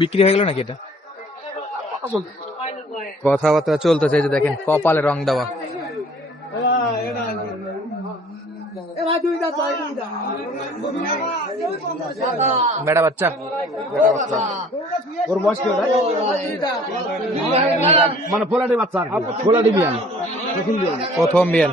বিক্রি হয়ে গেল নাকি এটা? কথাবার্তা চলতেছে যে দেখেন কপালে রং দেওয়া। বেড়া বাচ্চা। ওর বয়স কি মানে পোলাটি বাচ্চা পোলাটি বিয়ান প্রথম বিয়ান প্রথম বিয়ান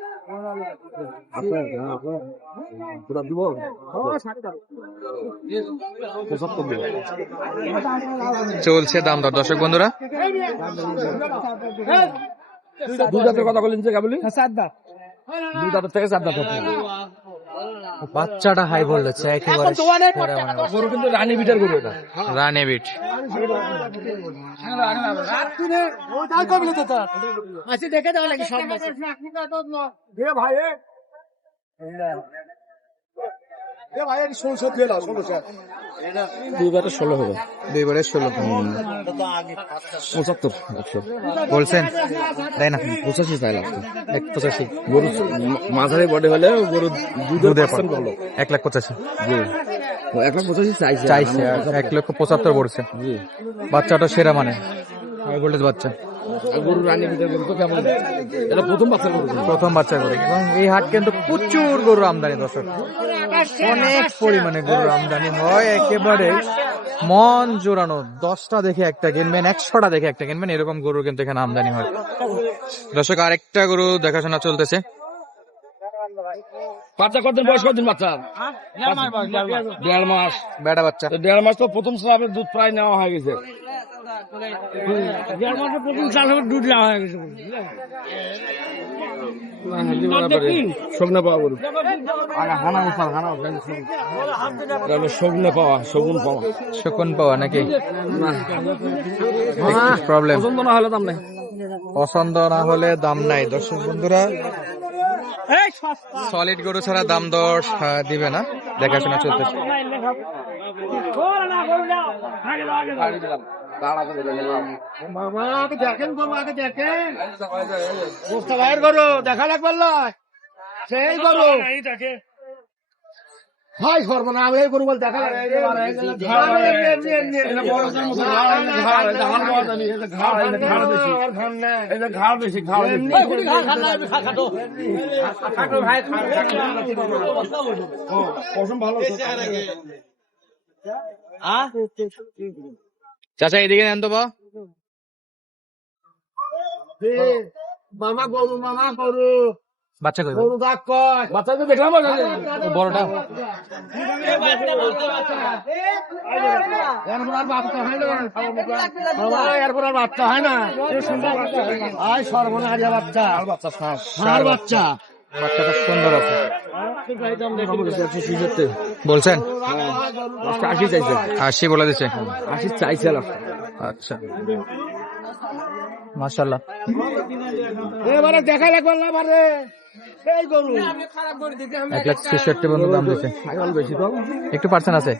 চলছে দাম দর দর্শক বন্ধুরা। দুই দাঁতের কথা বলেন যে কেবলি দুই দাঁতের থেকে সাত দাঁত বাচ্চাটা হাই বলেছে একেবারে গরু কিন্তু রানী বিটার গরু এটা। রানী বিট। দুইবারে ষোলো হবে। দুইবারে ষোলো পঁচাত্তর একশো। বলছেন তাই না। পঁচাশি চাই লাগতো এক পঁচাশি। গরু মাঝারি বডি হলে গরু ভালো। এক লাখ পঁচাশি। জি। এক লাখ পঁচাশি চাইছে। চাইছে এক লক্ষ পঁচাত্তর পড়ছে। বাচ্চাটা সেরা মানে। গোল্ডেজ বাচ্চা। রানী গরু কেমন এটা প্রথম বাচ্চা গরু প্রথম বাচ্চা গরু। এবং এই হাট কিন্তু প্রচুর গরুর আমদানি দর্শক। অনেক পরিমাণে গরুর আমদানি হয় একেবারে। মন জোরানো। দশটা দেখে একটা কিনবেন একশোটা দেখে একটা কিনবেন এরকম গরু কিন্তু এখানে আমদানি হয়। দর্শক আরেকটা গরু দেখাশোনা চলতেছে। বাচ্চা কতদিন বয়স কতদিন বাচ্চা? দেড় মাস বেড়া বাচ্চা। দেড় মাস তো প্রথম স্রাবের দুধ প্রায় নেওয়া হয়ে গেছে। শকুন পাওয়া নাকি? প্রবলেম না হলে দাম নেই। পছন্দ না হলে দাম নাই। দর্শক বন্ধুরা সলিড গরু ছাড়া দাম দর দিবে না। দেখাশোনা চলতেছে। দেখা লাগবে সেই গরু। ভাই সর্বনাম এই গরু বল দেখা চাচা এদিকে নেন তো বা। মামা গরু মামা গরু। বাচ্চা কই গরু বাচ্চা তো দেখলাম বড়টা? এরপর আর বাচ্চা হয় না। হয় আয় সর্বনারিয়া বাচ্চা। বাচ্চা বাচ্চা। বাচ্চাটা সুন্দর আছে। বলছেন? আশি চাইছে। আশি বলে দিছে। আশি চাইছে আচ্ছা। মাশাল্লাহ এবারে দেখা লাগবে না বারে। এক লাখ ছেষট্টি বন্ধু দাম দিছে। বেশি তো? একটু পার্সেন্ট আছে?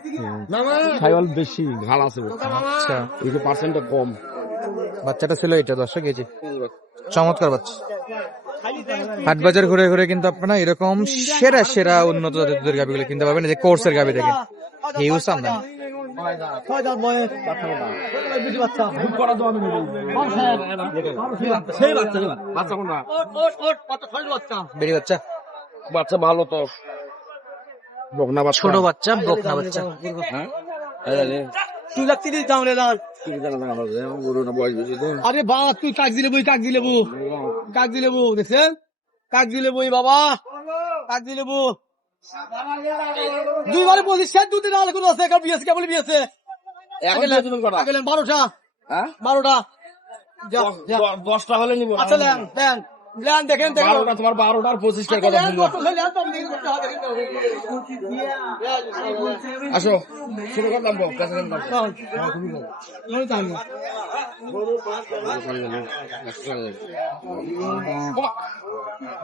ছাগল বেশি ঘাল আছে আচ্ছা। একটু পার্সেন্টটা কম। বাচ্চাটা ছিল এটা দর্শক কেজি চমৎকার বাচ্চা। হাট বাজার ঘুরে ঘুরে কিন্তু আপনারা এরকম সেরা সেরা উন্নত জাতের দুধের গাভিগুলো কিনতে পারবেন। যে কোর্সের গাভি দেখেন। হিউজ আমদানি বাচ্চা বাচ্চা ভালো তো বকনা বাচ্চা ছোট বাচ্চা বকনা বাচ্চা তুই লাগ তিরিশ দাম রে দাঁড় কি জানা না আমার যে, গরুটা বয়স বেশি তো আরে বাবা তুই কাগজি লেবু কাগজি লেবু কাগজি লেবু দেখছেন কাগজি লেবু বাবা কাগজি লেবু দুইবারে বলছি সে দুটি না কোনো আছে কার বিয়েছে কেবল বিয়েছে এখন বেতন করা আগেলেন বারোটা হ্যাঁ বারোটা। দশটা হলে নিব আচ্ছা দেন দেন লেন দেখেন দেখেন তোমার বারোটার পঁচিশটার কথা লেন লেন আসো শুরু করলাম বল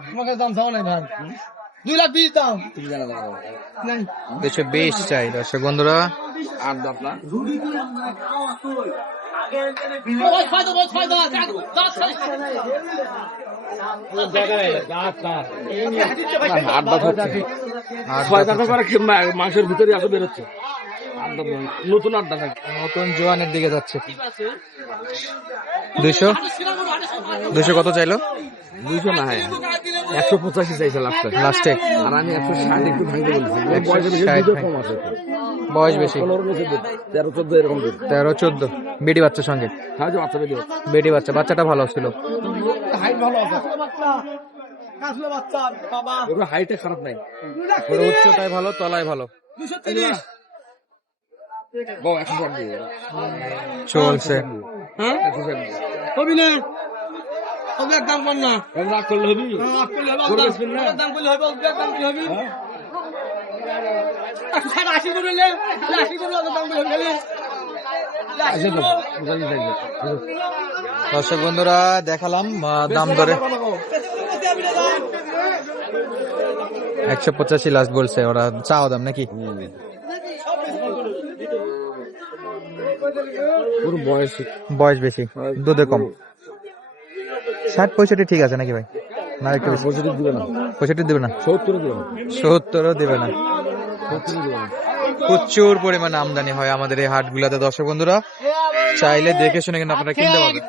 তোমাকে দাম চাও নাই ভাই দুই লাখ বিশ দাম। দুশো বিশ চাই দর্শক বন্ধুরা। আট মা- মাংসের ভিতরে আসো বেরোচ্ছে নতুন আড্ডা নতুন জোয়ানের দিকে যাচ্ছে। দুইশো? দুইশো কত চাইলো? দুইশো না হ্যাঁ। একশো পঁচাশি চাইছে লাস্টে লাস্টে আর আমি একশো ষাট একটু ভাঙতে বলছি। বয়সে বেশি কম আছে বয়স তেরো চোদ্দ এরকম তেরো চোদ্দ। বেটি বাচ্চার সঙ্গে। হ্যাঁ বাচ্চা বেরিয়ে বেটি বাচ্চা। বাচ্চাটা ভালো ছিল হাইট ভালো আছে। বাচ্চা। বাবা। ওর হাইটে খারাপ নাই। ওর উচ্চতায় ভালো তলায় ভালো। দুশো তিরিশ। চলছে। হ্যাঁ? না। রাগ করলে হবি? করলে হবে করলে হবে করলে হবে। আশি করে আশি করে দাম। দর্শক বন্ধুরা দেখালাম দাম ধরে একশো পঁচাশি লাস্ট বলছে ওরা চাও দাম নাকি? বয়স। বয়স বেশি দুধে কম। ষাট পঁয়ষট্টি ঠিক আছে নাকি ভাই? না একটু পজিটিভ দিবে না। পঁয়ষট্টি দেবে না? সত্তর দিবে না। সত্তরও দেবে না। প্রচুর পরিমাণে আমদানি হয় আমাদের এই হাটগুলাতে। দর্শক বন্ধুরা চাইলে দেখে শুনে কিন্তু আপনারা কিনতে পারবেন।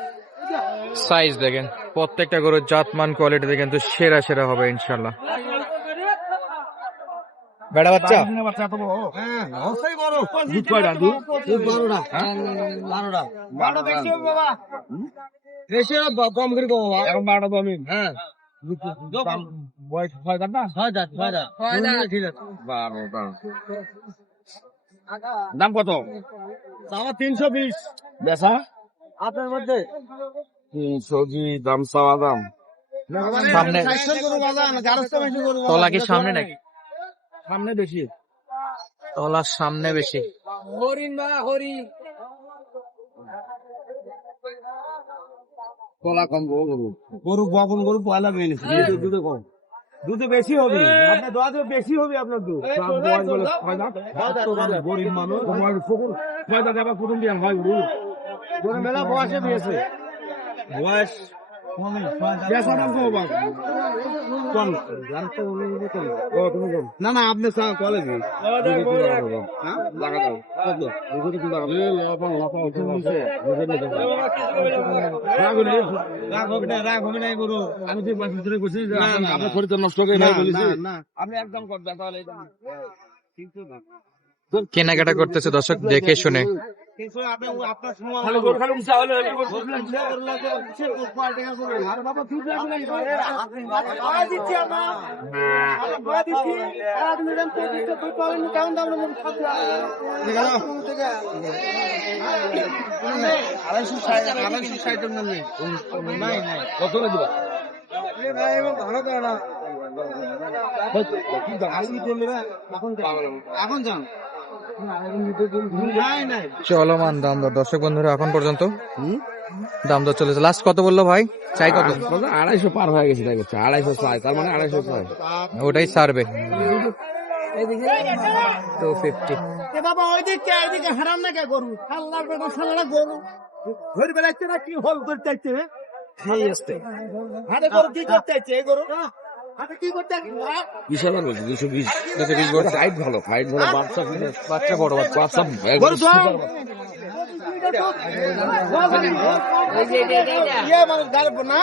সাইজ দেখেন প্রত্যেকটা গরুর জাতমান কোয়ালিটি দেখেন তো সেরা সেরা হবে ইনশাল্লাহ বেড়া বাচ্চা? বাচ্চা এত হ্যাঁ অবশ্যই বড় দুধ কয়টা দুধ বারোটা। বারোটা কম করে কম এখন বারোটা আমি হ্যাঁ দাম বয়স ছয় দাঁত না ছয় দাঁত ছয় দাঁত ছয় দাঁত ঠিক আছে বারোটা দাম কত? আমার তিনশো বিশ। বেচা? আপনার মধ্যে? তিনশো দাম চাওয়া দাম। সামনে। তলা কি সামনে নাকি? সামনে বেশি। তলার সামনে বেশি। হরিণ বা হরিণ। কলা কম গরু গরু বপন গরু পয়লা মেনে নিচ্ছে দুধে কম। দুধে বেশি হবে। আপনার দোয়া দেবে বেশি হবে আপনার দুধ। গরিব মানুষ। তোমার পুকুর কুটুম দিয়ে হয় গরু গরু মেলা বয়সে পেয়েছে বয়স বাবা কম না না আপনি কলেজ আপনি একদম করবেন তাহলে। কিন্তু না কেনাকাটা করতেছে দর্শক দেখে শুনে। ভালো এখন যান চলমান দাম দর। দর্শক বন্ধুরা এখন পর্যন্ত দাম দর চলেছে। লাস্ট কত বলল ভাই? চাই কত? আড়াইশো পার হয়ে গেছে আড়াইশো ছয় তার মানে আড়াইশো ছয়। ওটাই সারবে টু ফিফটি হারাম না কে গরু? আল্লাহর বেটা সারা গরু। ঘুরে বেড়াচ্ছে না কি হল করতে চাইছে রে গরু কি করতে চাইছে এই গরু? হাতে কি করতে চাইছে? বিশ হাজার বলছি দুশো বিশ দুশো বিশ বলছে হাইট ভালো হাইট ভালো বাচ্চা বাচ্চা বড় বাচ্চা বাচ্চা তো ইয়ে গাড়ি না? কম না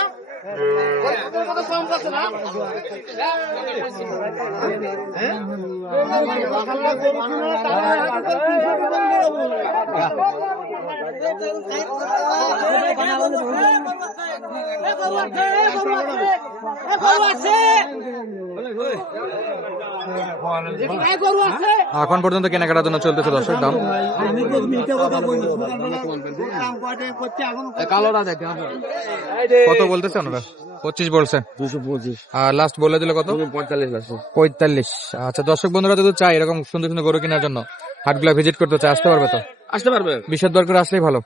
এখন পর্যন্ত কেনাকাটার জন্য চলতেছে দর্শক দাম। কত বলতেছে ওনারা পঁচিশ বলছে। দুশো পঁচিশ আর লাস্ট বলে দিলে কত? পঁয়তাল্লিশ পঁয়তাল্লিশ। আচ্ছা দর্শক বন্ধুরা যদি চাই এরকম সুন্দর সুন্দর গরু কেনার জন্য হাটগুলা ভিজিট করতে চাই আসতে পারবে তো? আসতে পারবে। দর করে আসলেই ভালো।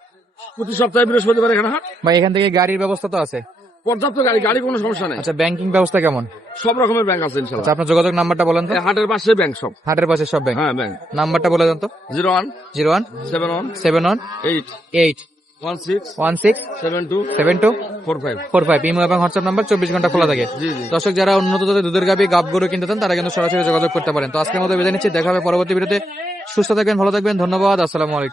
প্রতি সপ্তাহে বৃহস্পতিবার এখানে হাট বা এখান থেকে গাড়ির ব্যবস্থা তো আছে। পর্যাপ্ত গাড়ি গাড়ি কোনো সমস্যা নেই। আচ্ছা ব্যাংকিং ব্যবস্থা কেমন? সব রকমের ব্যাংক আছে ইনশাল্লাহ আচ্ছা আপনার যোগাযোগ নাম্বারটা বলেন তো। হাটের পাশে ব্যাংক সব। হাটের পাশে সব ব্যাংক হ্যাঁ ব্যাংক নাম্বারটা বলে দেন তো। Zero one zero one seven one seven one eight eight one six one six seven two seven two four five. Four five. Imo এবং হোয়াটসঅ্যাপ নাম্বার চব্বিশ ঘণ্টা খোলা থাকে। জি জি। দর্শক যারা উন্নত দুধের গাবি গাব গরু কিনতে চান তারা কিন্তু সরাসরি যোগাযোগ করতে পারেন। তো আজকের মতো বিদায় নিচ্ছি। দেখা হবে পরবর্তী ভিডিওতে। সুস্থ থাকবেন ভালো থাকবেন ধন্যবাদ আসসালামু আলাইকুম।